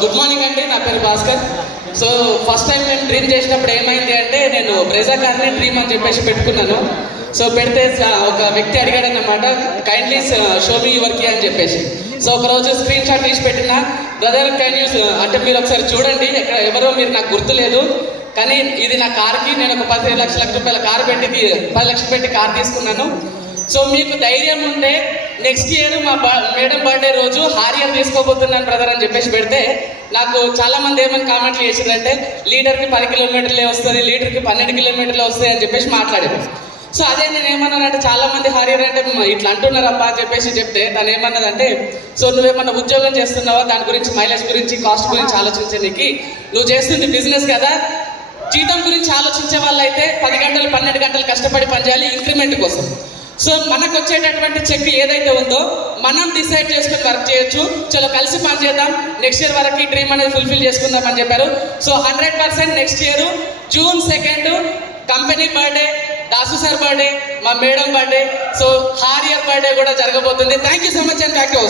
Good morning అండి, నా పేరు భాస్కర్. సో ఫస్ట్ టైం నేను డ్రీమ్ చేసినప్పుడు ఏమైంది అంటే, నేను బ్రెజా కార్ని డ్రీమ్ అని చెప్పేసి పెట్టుకున్నాను. సో పెడితే ఒక వ్యక్తి అడిగాడన్నమాట, kindly show me your key అని చెప్పేసి. సో ఒకరోజు స్క్రీన్ షాట్ తీసి పెట్టిన, బ్రదర్ క్యాన్ యూస్ అంటే మీరు ఒకసారి చూడండి, ఎవరో మీరు నాకు గుర్తులేదు, కానీ ఇది నా కార్కి నేను ఒక 10 లక్షల రూపాయల కారు పెట్టి 10 లక్షలు పెట్టి కార్ తీసుకున్నాను. సో మీకు ధైర్యం ఉంటే నెక్స్ట్ ఇయర్ మా మేడం బర్త్డే రోజు హారియర్ తీసుకోబోతున్నాను బ్రదర్ అని చెప్పేసి పెడితే, నాకు చాలామంది ఏమని కామెంట్లు చేసిందంటే, లీటర్కి 10 కిలోమీటర్లే వస్తుంది, లీటర్కి 12 కిలోమీటర్లే వస్తాయి అని చెప్పేసి మాట్లాడారు. సో అదే నేను ఏమన్నానంటే, చాలామంది హారియర్ అంటే ఇట్లా అంటున్నారబ్బా అని చెప్పేసి చెప్తే తను ఏమన్నదంటే, సో నువ్వేమన్నా ఉద్యోగం చేస్తున్నావా, దాని గురించి మైలేజ్ గురించి కాస్ట్ గురించి ఆలోచించడానికి, నువ్వు చేస్తుంది బిజినెస్ కదా, జీతం గురించి ఆలోచించే వాళ్ళైతే 10 గంటలు 12 గంటలు కష్టపడి పనిచేయాలి ఇంక్రిమెంట్ కోసం. సో మనకు వచ్చేటటువంటి చెక్ ఏదైతే ఉందో మనం డిసైడ్ చేసుకుని వర్క్ చేయొచ్చు, చలో కలిసి పని చేద్దాం, నెక్స్ట్ ఇయర్ వరకు ఈ డ్రీమ్ అనేది ఫుల్ఫిల్ చేసుకుందాం అని చెప్పారు. So 100% next year June 2 company birthday, Dasu sir birthday, మా madam birthday, so Harrier birthday కూడా జరగబోతుంది. Thank you so much and thank you.